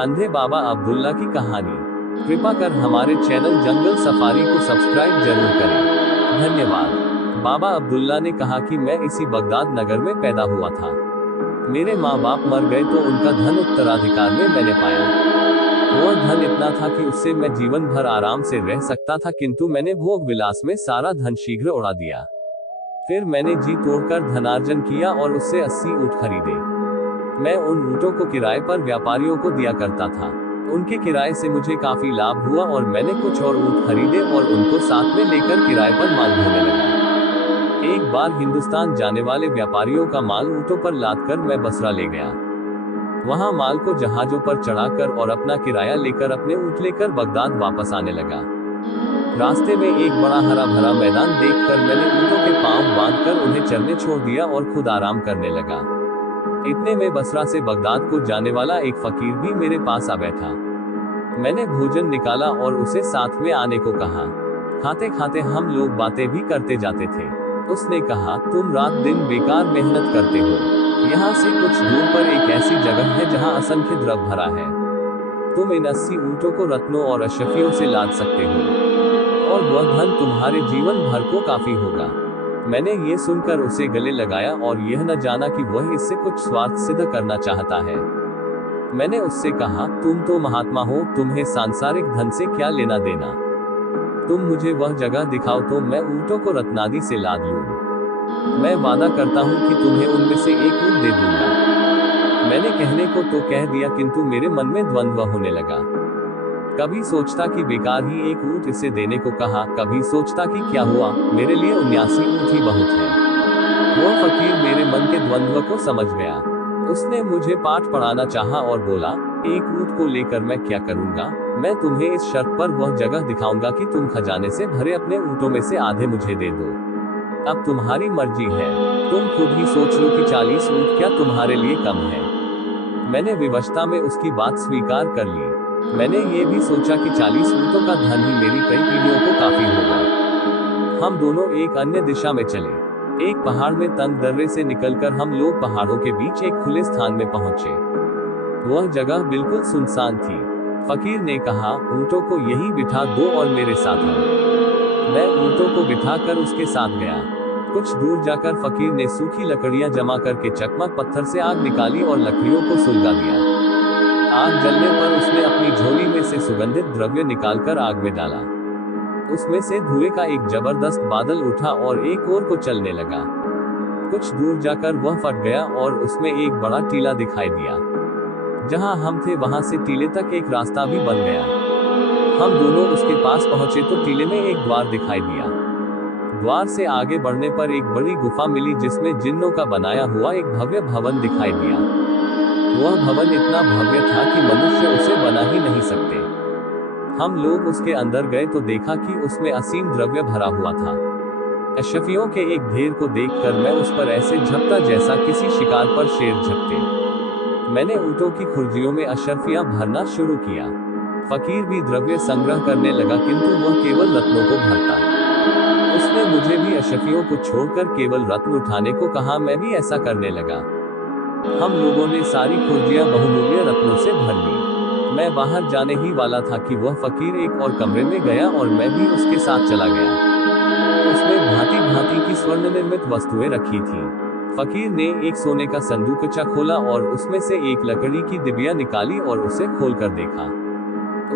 अंधे बाबा अब्दुल्ला की कहानी। कृपा कर हमारे चैनल जंगल सफारी को सब्सक्राइब जरूर करें, धन्यवाद। बाबा अब्दुल्ला ने कहा कि मैं इसी बगदाद नगर में पैदा हुआ था। मेरे माँ बाप मर गए तो उनका धन उत्तराधिकार में मैंने पाया। वह धन इतना था कि उससे मैं जीवन भर आराम से रह सकता था, किंतु मैंने भोग विलास में सारा धन शीघ्र उड़ा दिया। फिर मैंने जी तोड़कर धनार्जन किया और उससे 80 ऊँट खरीदे। मैं उन ऊँटों को किराए पर व्यापारियों को दिया करता था। उनके किराए से मुझे काफी लाभ हुआ और मैंने कुछ और ऊँट खरीदे और उनको साथ में लेकर किराए पर माल ढोने लगा। एक बार हिंदुस्तान जाने वाले व्यापारियों का माल ऊँटों पर लादकर मैं बसरा ले गया। वहां माल को जहाजों पर चढ़ाकर और अपना किराया लेकर अपने ऊँट लेकर बगदाद वापस आने लगा। रास्ते में एक बड़ा हरा भरा मैदान देखकर मैंने ऊँटों के पांव बांधकर उन्हें चरने छोड़ दिया और खुद आराम करने लगा। इतने में बसरा से बगदाद को जाने वाला एक फकीर भी मेरे पास आ बैठा। मैंने भोजन निकाला और उसे साथ में आने को कहा। खाते खाते हम लोग बातें भी करते जाते थे। उसने कहा, तुम रात दिन बेकार मेहनत करते हो। यहाँ से कुछ दूर पर एक ऐसी जगह है जहाँ असंख्य द्रव्य भरा है। तुम इन 80 ऊँटों को रत्नों और अशफियों से लाद सकते हो और वह धन तुम्हारे जीवन भर को काफी होगा। मैंने ये सुनकर उसे गले लगाया और यह न जाना कि वह इससे कुछ स्वार्थ सिद्ध करना चाहता है। मैंने उससे कहा, तुम तो महात्मा हो, तुम्हें सांसारिक धन से क्या लेना देना। तुम मुझे वह जगह दिखाओ तो मैं ऊँटों को रत्नादि से लाद लूं। मैं वादा करता हूँ कि तुम्हें उनमें से एक ऊँट दे दूंगा। मैंने कहने को तो कह दिया, किंतु मेरे मन में द्वंद्व होने लगा। कभी सोचता कि बेकार ही एक ऊँट इसे देने को कहा, कभी सोचता कि क्या हुआ, मेरे लिए 79 ऊँट ही बहुत है। वह फकीर मेरे मन के द्वंद्व को समझ गया। उसने मुझे पाठ पढ़ाना चाहा और बोला, एक ऊँट को लेकर मैं क्या करूँगा। मैं तुम्हें इस शर्त पर वह जगह दिखाऊंगा कि तुम खजाने से भरे अपने ऊँटों में से आधे मुझे दे दो। अब तुम्हारी मर्जी है, तुम खुद ही सोच लो कि 40 ऊँट क्या तुम्हारे लिए कम है। मैंने विवशता में उसकी बात स्वीकार कर ली। मैंने ये भी सोचा कि 40 ऊँटों का धन ही मेरी कई पीढ़ियों को काफी होगा। हम दोनों एक अन्य दिशा में चले। एक पहाड़ में तंग दर्रे से निकलकर हम लोग पहाड़ों के बीच एक खुले स्थान में पहुंचे। वह जगह बिल्कुल सुनसान थी। फकीर ने कहा, ऊँटों को यहीं बिठा दो और मेरे साथ आओ। मैं ऊँटों को बिठाकर उसके साथ गया। कुछ दूर जाकर फकीर ने सूखी लकड़ियां जमा करके चकमक पत्थर से आग निकाली और लकड़ियों को सुलगा दिया। आग जलने पर उसने अपनी झोली में से सुगंधित द्रव्य निकालकर आग में डाला। उसमें से धुएं का एक जबरदस्त बादल उठा और एक ओर को चलने लगा। कुछ दूर जाकर वह फट गया और उसमें एक बड़ा टीला दिखाई दिया। जहां हम थे वहां से टीले तक एक रास्ता भी बन गया। हम दोनों उसके पास पहुंचे तो टीले में एक द्वार दिखाई दिया। द्वार से आगे बढ़ने पर एक बड़ी गुफा मिली जिसमें जिन्नों का बनाया हुआ एक भव्य भवन दिखाई दिया। वह भवन इतना भव्य था कि मनुष्य उसे बना ही नहीं सकते। हम लोग उसके अंदर गए तो देखा कि उसमें असीम द्रव्य भरा हुआ था। अशफियों के एक ढेर को देखकर मैं उस पर ऐसे झपटा जैसा किसी शिकार पर शेर झपटे। मैंने ऊँटों की खुर्जियों में अशर्फियां भरना शुरू किया। फकीर भी द्रव्य संग्रह करने लगा, किंतु वह केवल रत्नों को भरता। उसने मुझे भी अशफियों को छोड़कर केवल रत्न उठाने को कहा। मैं भी ऐसा करने लगा। हम लोगों ने सारी खुर्जियां बहुमूल्य रत्नों से भर ली। मैं बाहर जाने ही वाला था कि वह फकीर एक और कमरे में गया और मैं भी उसके साथ चला गया। उसमें भांति भांति की स्वर्ण निर्मित वस्तुएं रखी थी। फकीर ने एक सोने का संदूकचा खोला और उसमें से एक लकड़ी की डिबिया निकाली और उसे खोलकर देखा।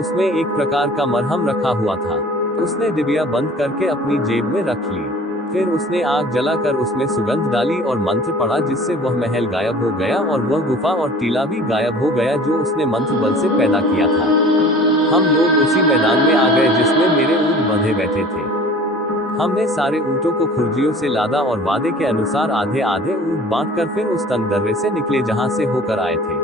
उसमें एक प्रकार का मरहम रखा हुआ था। उसने डिबिया बंद करके अपनी जेब में रख ली। फिर उसने आग जलाकर उसमें सुगंध डाली और मंत्र पढ़ा, जिससे वह महल गायब हो गया और वह गुफा और टीला भी गायब हो गया जो उसने मंत्र बल से पैदा किया था। हम लोग उसी मैदान में आ गए जिसमें मेरे ऊँट बंधे बैठे थे। हमने सारे ऊँटों को खुर्जियों से लादा और वादे के अनुसार आधे आधे ऊँट बांटकर फिर उस तंग दर्रे से निकले जहाँ से होकर आए थे।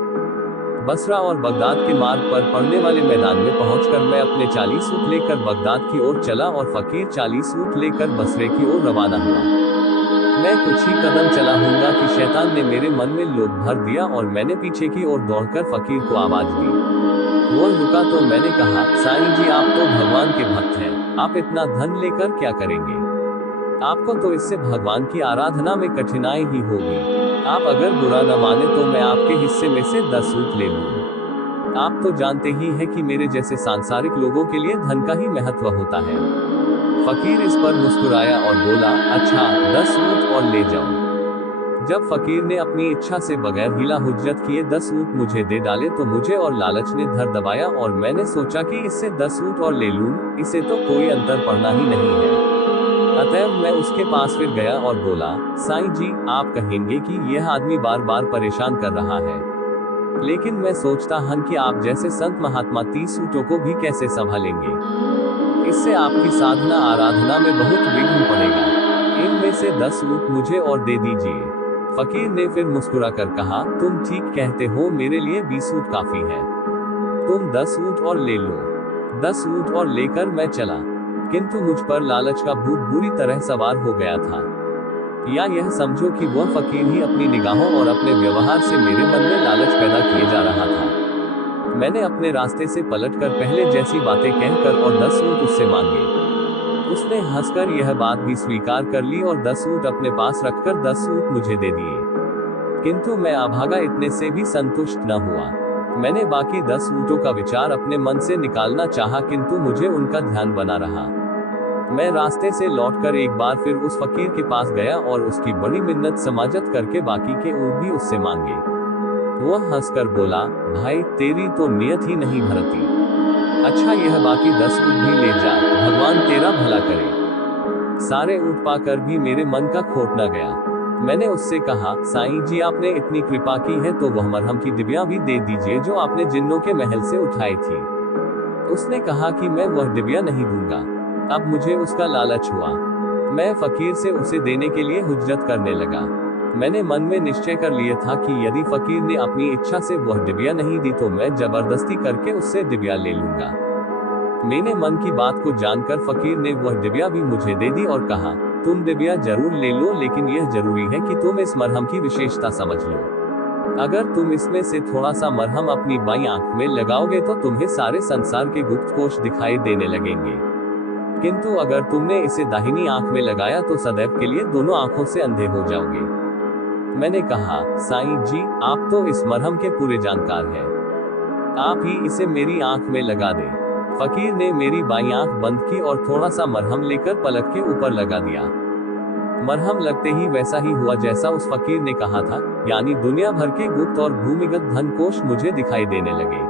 बसरा और बगदाद के मार्ग पर पड़ने वाले मैदान में पहुंचकर मैं अपने 40 ऊँट लेकर बगदाद की ओर चला और फकीर 40 ऊँट लेकर बसरे की ओर रवाना हुआ। मैं कुछ ही कदम चला हूँगा कि शैतान ने मेरे मन में लोभ भर दिया और मैंने पीछे की ओर दौड़कर फकीर को आवाज दी। वह रुका तो मैंने कहा, साईं जी, आप तो भगवान के भक्त हैं, आप इतना धन लेकर क्या करेंगे। आपको तो इससे भगवान की आराधना में कठिनाई ही होगी। आप अगर बुरा न माने तो मैं आपके हिस्से में से 10 ऊँट ले लूँ। आप तो जानते ही हैं कि मेरे जैसे सांसारिक लोगों के लिए धन का ही महत्व होता है। फकीर इस पर मुस्कुराया और बोला, अच्छा 10 ऊंट और ले जाओ। जब फकीर ने अपनी इच्छा से बगैर हिला हुज्जत किए 10 ऊंट मुझे दे डाले तो मुझे और लालच ने धर दबाया और मैंने सोचा कि इससे 10 ऊंट और ले लूं, इसे तो कोई अंतर पड़ना ही नहीं है। अतएव मैं उसके पास फिर गया और बोला, साईं जी, आप कहेंगे कि यह आदमी बार बार परेशान कर रहा है, लेकिन मैं सोचता हूं कि आप जैसे संत महात्मा 30 ऊंटों को भी कैसे संभालेंगे। इससे आपकी साधना आराधना में बहुत विघ्न पड़ेगा। इनमें से 10 ऊंट मुझे और दे दीजिए। फकीर ने फिर मुस्कुराकर कहा, तुम ठीक कहते हो, मेरे लिए 20 ऊंट काफी है। तुम 10 ऊंट और ले लो। 10 ऊंट और लेकर मैं चला, किंतु मुझ पर लालच का भूत बुरी तरह सवार हो गया था। या यह समझो कि वह फकीर ही अपनी निगाहों और अपने व्यवहार से मेरे मन में लालच पैदा किए जा रहा था। मैंने अपने रास्ते से पलटकर पहले जैसी बातें कहकर और 10 ऊंट उससे मांगे। उसने हंसकर यह बात भी स्वीकार कर ली और 10 ऊंट अपने पास रखकर 10 ऊंट मुझे दे दिए। किंतु मैं अभागा इतने से भी संतुष्ट न हुआ। मैंने बाकी 10 ऊंटों का विचार अपने मन से निकालना चाहा, किंतु मुझे उनका ध्यान बना रहा। मैं रास्ते से लौटकर एक बार फिर उस फकीर के पास गया और उसकी बड़ी मिन्नत समाजत करके बाकी के ऊंट भी उससे मांगे। वह हंसकर बोला, भाई तेरी तो नियत ही नहीं भरती। अच्छा यह बाकी 10 ऊंट भी ले जा, भगवान तेरा भला करे। सारे ऊंट पाकर भी मेरे मन का खोट न गया। मैंने उससे कहा, साईं जी, आपने इतनी कृपा की है तो वह मरहम की डिबिया भी दे दीजिए जो आपने जिन्नों के महल से उठाई थी। उसने कहा कि मैं वह डिबिया नहीं दूंगा। अब मुझे उसका लालच हुआ। मैं फकीर से उसे देने के लिए हुज्जत करने लगा। मैंने मन में निश्चय कर लिया था कि यदि फकीर ने अपनी इच्छा से वह डिबिया नहीं दी तो मैं जबरदस्ती करके उससे डिबिया ले लूंगा। मैंने मन की बात को जानकर फकीर ने वह डिबिया भी मुझे दे दी और कहा, तुम डिबिया जरूर ले लो, लेकिन यह जरूरी है कि तुम इस मरहम की विशेषता समझ लो। अगर तुम इसमें से थोड़ा सा मरहम अपनी बाईं आंख में लगाओगे तो तुम्हें सारे संसार के गुप्त कोश दिखाई देने लगेंगे, किंतु अगर तुमने इसे दाहिनी आंख में लगाया तो सदैव के लिए दोनों आंखों से अंधे हो जाओगे। मैंने कहा, साईं जी, आप तो इस मरहम के पूरे जानकार हैं, आप ही इसे मेरी आंख में लगा दें। फकीर ने मेरी बाईं आंख बंद की और थोड़ा सा मरहम लेकर पलक के ऊपर लगा दिया। मरहम लगते ही वैसा ही हुआ जैसा उस फकीर ने कहा था, यानी दुनिया भर के गुप्त और भूमिगत धन कोश मुझे दिखाई देने लगे।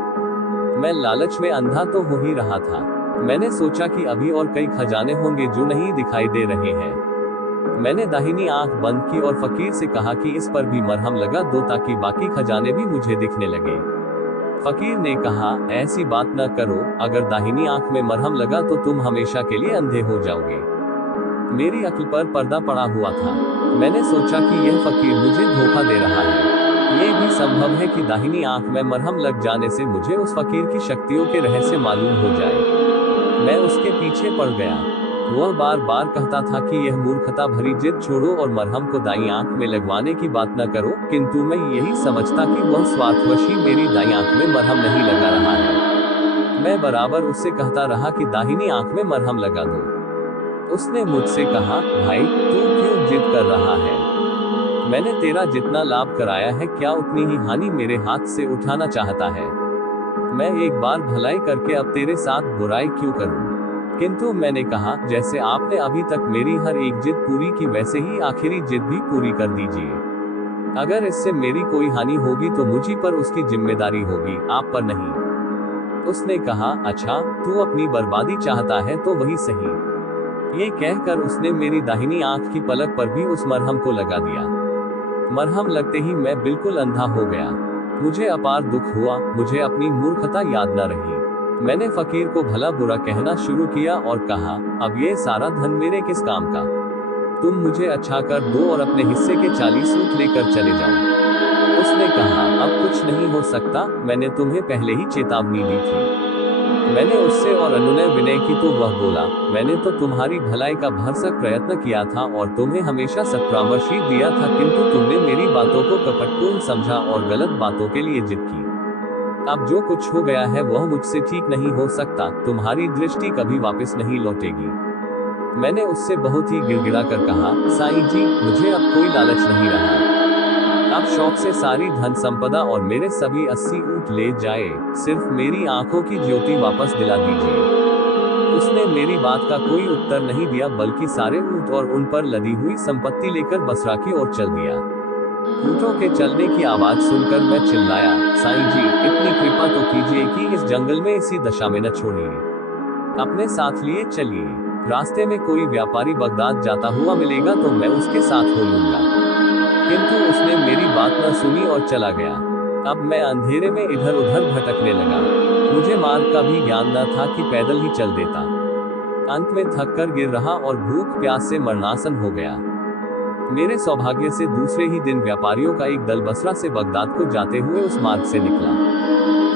मैं लालच में अंधा तो हो ही रहा था। मैंने सोचा कि अभी और कई खजाने होंगे जो नहीं दिखाई दे रहे हैं। मैंने दाहिनी आंख बंद की और फकीर से कहा कि इस पर भी मरहम लगा दो ताकि बाकी खजाने भी मुझे दिखने लगे। फकीर ने कहा, ऐसी बात न करो, अगर दाहिनी आंख में मरहम लगा तो तुम हमेशा के लिए अंधे हो जाओगे। मेरी अक्ल पर पर्दा पड़ा हुआ था। मैंने सोचा कि यह फकीर मुझे धोखा दे रहा है। ये भी संभव है कि दाहिनी आंख में मरहम लग जाने से मुझे उस फकीर की शक्तियों के रहस्य मालूम हो जाए। मैं उसके पीछे पड़ गया। वह बार बार कहता था कि यह मूर्खता भरी जिद छोड़ो और मरहम को दाईं आंख में लगवाने की बात न करो, किंतु मैं यही समझता कि वह स्वार्थवश ही मेरी दाईं आंख में मरहम नहीं लगा रहा है। मैं बराबर उससे कहता रहा कि दाहिनी आंख में मरहम लगा दो। उसने मुझसे कहा, भाई तू क्यों जिद कर रहा है? मैंने तेरा जितना लाभ कराया है, क्या उतनी ही हानि मेरे हाथ से उठाना चाहता है? मैं एक बार भलाई करके अब तेरे साथ बुराई क्यों करूं? किंतु मैंने कहा, जैसे आपने अभी तक मेरी हर एक जिद पूरी की वैसे ही आखिरी जिद भी पूरी कर दीजिए। अगर इससे मेरी कोई हानि होगी तो मुझी पर उसकी जिम्मेदारी होगी, आप पर नहीं। उसने कहा, अच्छा तू अपनी बर्बादी चाहता है तो वही सही। ये कहकर उसने मेरी दाहिनी आंख की पलक पर भी उस मरहम को लगा दिया। मरहम लगते ही मैं बिल्कुल अंधा हो गया। मुझे अपार दुख हुआ, मुझे अपनी मूर्खता याद न रही। मैंने फकीर को भला बुरा कहना शुरू किया और कहा, अब ये सारा धन मेरे किस काम का? तुम मुझे अच्छा कर दो और अपने हिस्से के 40 ऊंट लेकर चले जाओ। उसने कहा, अब कुछ नहीं हो सकता, मैंने तुम्हें पहले ही चेतावनी दी थी। मैंने उससे और अनुनय विनय की तो वह बोला, मैंने तो तुम्हारी भलाई का भरसक प्रयत्न किया था और तुम्हें हमेशा सत्परामर्श ही दिया था, किंतु तुमने मेरी बातों को कपटपूर्ण समझा और गलत बातों के लिए जिद की। अब जो कुछ हो गया है वह मुझसे ठीक नहीं हो सकता, तुम्हारी दृष्टि कभी वापस नहीं लौटेगी। मैंने उससे बहुत ही गिड़गिड़ा कर कहा, साईं जी, मुझे अब कोई लालच नहीं रहा। अब शौक से सारी धन संपदा और मेरे सभी 80 ऊंट ले जाए, सिर्फ मेरी आंखों की ज्योति वापस दिला दीजिए। उसने मेरी बात का कोई उत्तर नहीं दिया, बल्कि सारे ऊंट और उन पर लदी हुई संपत्ति लेकर बसरा की ओर चल दिया। ऊंटों के चलने की आवाज सुनकर मैं चिल्लाया, साईं जी, इतनी कृपा तो कीजिए कि इस जंगल में इसी दशा में न छोड़िए, अपने साथ लिए चलिए। रास्ते में कोई व्यापारी बगदाद जाता हुआ मिलेगा तो मैं उसके साथ हो लूंगा। किंतु उसने मेरी बात न सुनी और चला गया। अब मैं अंधेरे में इधर उधर भटकने लगा। मुझे मार्ग का भी ज्ञान न था कि पैदल ही चल देता। अंत में थक कर गिर रहा और भूख प्यास से मरणासन हो गया। मेरे सौभाग्य से दूसरे ही दिन व्यापारियों का एक दल बसरा से बगदाद को जाते हुए उस मार्ग से निकला।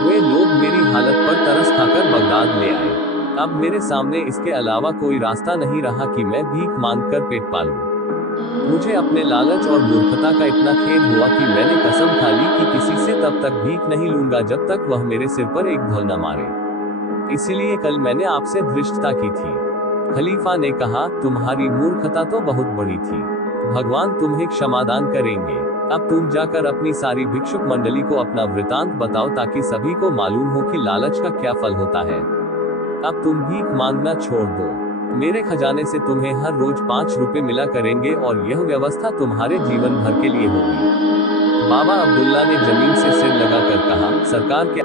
वे लोग मेरी हालत पर तरस खाकर बगदाद ले आए। अब मेरे सामने इसके अलावा कोई रास्ता नहीं रहा कि मैं भीख मांगकर पेट पालूं। मुझे अपने लालच और मूर्खता का इतना खेद हुआ कि मैंने कसम खा ली कि किसी से तब तक भीख नहीं लूंगा जब तक वह मेरे सिर पर एक धौल न मारे। इसीलिए कल मैंने आपसे धृष्टता की थी। खलीफा ने कहा, तुम्हारी मूर्खता तो बहुत बड़ी थी, भगवान तुम्हें क्षमादान करेंगे। अब तुम जाकर अपनी सारी भिक्षुक मंडली को अपना वृतांत बताओ ताकि सभी को मालूम हो कि लालच का क्या फल होता है। अब तुम भीख मांगना छोड़ दो। मेरे खजाने से तुम्हें हर रोज 5 रुपए मिला करेंगे और यह व्यवस्था तुम्हारे जीवन भर के लिए होगी। बाबा अब्दुल्ला ने जमीन से सिर लगाकर कहा, सरकार क्या